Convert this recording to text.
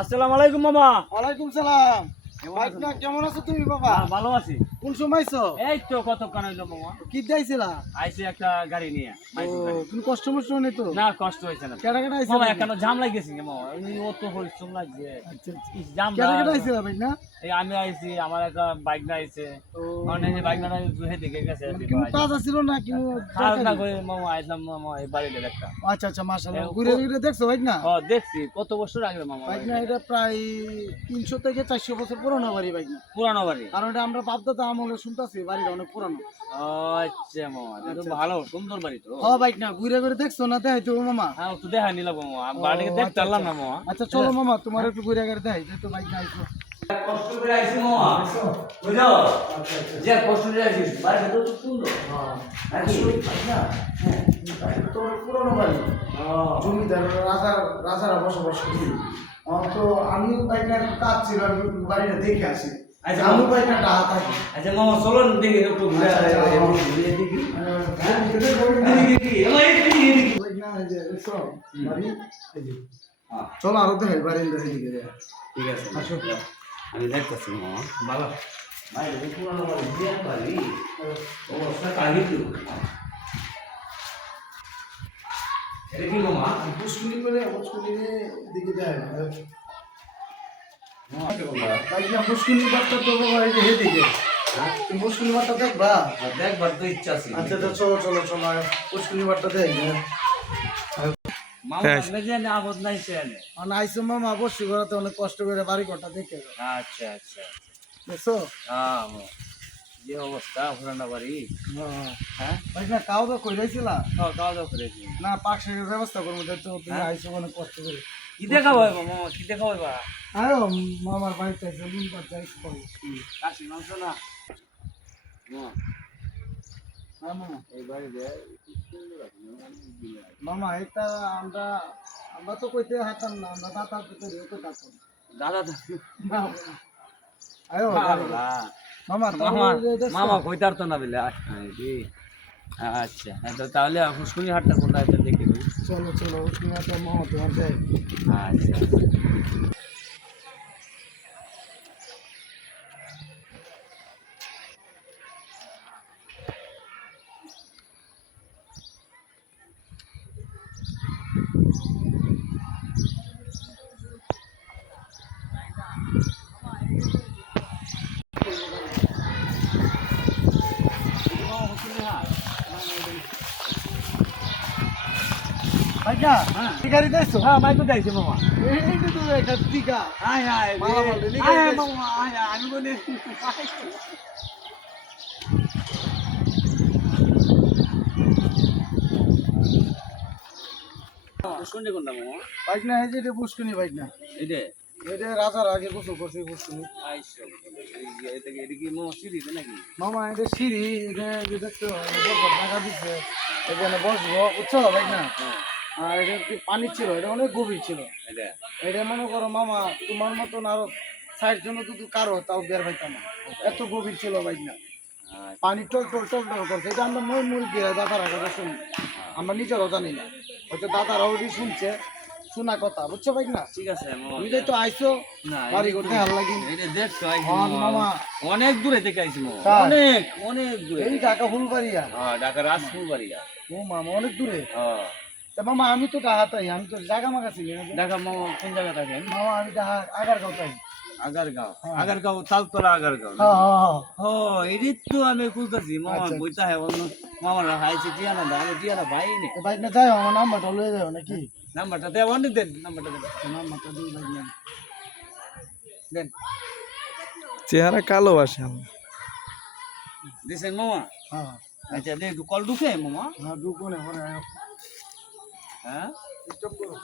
আসসালামু আলাইকুম মামা। ওয়ালাইকুম সালাম। ভাইনা কেমন আছো তুমি বাবা? ভালো আছি। কোন সময় আইছো? এই তো কতক্ষণ হইলো মামা। কি যাইছিলা? আইছি একটা গাড়ি নিয়ে। মাইক্রো গাড়ি। তুমি কষ্ট মষ্ট নেই তো? না কষ্ট হইছে না। কেডা কেডা আইছো? মামা এখানে জাম লাগেছে মামা। এই ও তো হইছম লাগছে। আচ্ছা আচ্ছা। জাম কেডা কেডা আইছিলা ভাইনা? এই আমি আইছি, আমার একটা বাইক না আইছে। মানে এই বাইক না দুহে দিকে গেছে। কি কাজ আছিল না কি? কাজ না করে মামা আইলাম মামা এই বাড়িতে একটা। আচ্ছা আচ্ছা মাশাআল্লাহ। ঘুরে ঘুরে দেখছো ভাইনা? হ্যাঁ দেখছি কত বছর আগে মামা। ভাইনা এটা প্রায় 300 থেকে 400 বছর পুরনো বাড়ি ভাইনা। পুরানো বাড়ি। কারণ এটা আমরা বাপদাদা আমলে শুনতাছি বাড়িটা অনেক পুরানো। আচ্ছা মামা, এটা তো ভালো সুন্দর বাড়ি তো। হ্যাঁ ভাইনা ঘুরে ঘুরে দেখছো না দেখাইতো মামা? হ্যাঁ একটু দেখা নিলাম মামা, বাড়িতে দেখতে পারলাম না মামা। আচ্ছা চলো মামা তোমার একটু ঘুরে ঘুরে দেখাই যেহেতু ভাইনা আইছো। কষ্ট করে আইছি মামা, বুঝছো? যে কষ্ট করে আইছিস বাড়িটা তো খুব সুন্দর। নাকি? না হ্যাঁ তো পুরনো বাড়ি। জমিদার রাজারা বসবাস করছিল। তো আমিও বাইকটা কাজ ছিল আমি বাড়িটা দেখে আসি। আচ্ছা আমি বাইকটা ডাহা থাকি। আচ্ছা মামা চলো দেখি একটু ঘুরে ঘুরে দেখি। চলো আরো দেখাই বাড়ি দিকে। ঠিক আছে আসো। আমি দেখতেছি মামা। ভালো ভাই পুরানো বাড়ি বিয়ে বাড়ি অবস্থা কাহিনী তো। এটা কি মামা? পুষ্কুনি করে পুষ্কুনির দিকে যায় বাইকটা পুষ্কুনি বাট্টা তো বাবা এই যে হেদিকে। তুমি পুষ্কুনি বাট্টা দেখবা? দেখবার তো ইচ্ছা আছে। আচ্ছা তো চলো চলো চলো পুষ্কুনি বাট্টা দেখ। মামা আপনি যে আবদ নাই সে আনে। আইসো মামা বসি ঘোরাতে অনেক কষ্ট করে বাড়ি ঘরটা দেখে আচ্ছা আচ্ছা দেখছো? হ্যাঁ যে অবস্থা পুরানো বাড়ি। হ্যাঁ ভাই না কাউ তো কই রাইছিলা? খাওয়া দাওয়া করেছি। না পাক শাকের ব্যবস্থা করবো তো তুমি আইসো অনেক কষ্ট করে। কি দেখা হয় মামা, কি দেখা হয় বা? আয়ো মামার বাড়িতে আইসো দিন পর যাইস করো। কাশি মাংস না হ্যাঁ মামা এই বাড়িতে মামা এটা আমরা আমরা তো কইতে হাতাম না আমরা দাতা তো করি তো দাতা দাদা না আয়ো মামা মামা মামা কইতার তো না বলে আচ্ছা তাহলে ফুসকুনি হাটটা কোথায় দেখে দেবো। চলো চলো তুমি তো মামা তোমার যাই। আচ্ছা ভাইয়া টিকারি দেখছো? হ্যাঁ মাইকো যাইছে মামা। এইটা তো একটা টিকা আয় আয় মালা বললে আয় মামা আয় আমি বলি শুনতে কোনটা মামা? বাইক না এই যে এটা পুষ্কুনি বাইক না এইটা এটা রাজার আগে গোসল করছে পুষ্কুনি। আইসো এটা কি মামা সিঁড়িতে নাকি? মামা এটা সিঁড়ি এটা যে দেখছো টাকা দিচ্ছে এখানে বসবো বুঝছো বাইক না। আর এটা কি পানি ছিল এটা অনেক গভীর ছিল। এটা এটা মনে করো মামা তোমার মতন আরো 60 জন যদি কারো তাও বের পাইতাম না এত গভীর ছিল বাইক না। পানি টল টল টল টল করছে এটা আমরা মই মুরগি দাদারা কথা শুনি আমরা নিজেরাও জানি না হয়তো দাদারাও শুনছে শোনা কথা বুঝছো ভাই না। ঠিক আছে মামা তুমি তো আইসো না বাড়ি করতে ভালো লাগে এটা দেখছো মামা অনেক দূরে থেকে আইছি মামা তাই? অনেক অনেক দূরে। এই ঢাকা ফুলবাড়িয়া হ্যাঁ ঢাকা রাজপুর বাড়িয়া। ও মামা অনেক দূরে। হ্যাঁ তা মামা আমি তো ঢাকাতাই আমি তো জায়গা মাগা চিনি না। ঢাকা মামা কোন জায়গা থাকেন? মামা আমি ঢাকা আগারগাঁও তাই। আগারগাঁও আগারগাঁও তালতলা আগারগাঁও। হ্যাঁ হ্যাঁ ও এটি তো আমি খুঁজতেছি মামা আচ্ছা। বইতা হয় অন্য মামার হাইছে টিয়ানা দা আমি টিয়ানা ভাই নে তো বাইক না যাই আমার নাম্বারটা লয়ে যাও নাকি? নাম্বারটা দেব অনেক দেন নাম্বারটা দেন নাম্বারটা দিই বাইক না দেন চেহারা কালো আসে দিছেন মামা। হ্যাঁ আচ্ছা দে কল ঢুকে মামা। হ্যাঁ দুকোনে হরে হ্যাঁ স্টপ করো।